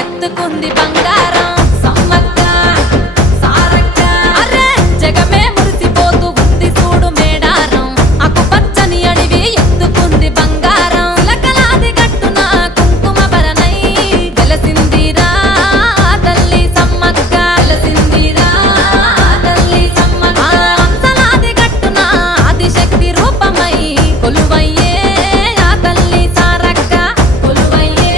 ఎత్తుకుంది బంగారం సమ్మక్క సారక్క అరే జగమే మురిసిపోతూ ఉంది చూడు మేడారం ఆకుపచ్చని అడివి ఎత్తుకుంది బంగారం లకలాది గట్టున కుంకుమ భరణై వెలసిందిరా తల్లి సమ్మక్క వెలసిందిరా తల్లి సమ్మక్క అంతలాది గట్టున ఆదిశక్తి రూపమై కొలువయ్యే ఆ తల్లి సారక్క కొలువయ్యే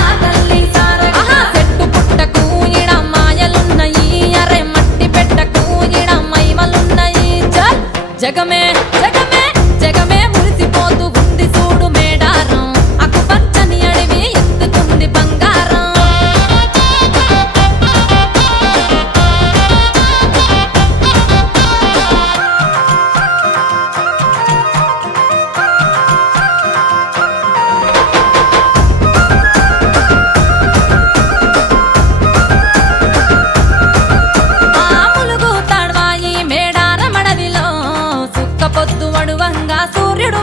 ఆ తల్లి సారక్క చెట్టు పుట్టకు ఈడ మాయలున్నాయి అరే మట్టి పెట్టకు ఈడ మైమలున్నాయి చల్ జగమే జగమే జగమే మురిసిపోతూ ఉంది చూడు మేడారం ఆకుపచ్చని అడవి ఎత్తుకుంది బంగారం ఆ ములుగు తాడ్వాయి మేడారమడవిలో సుక్క పొద్దు వడువంగా సూర్యుడు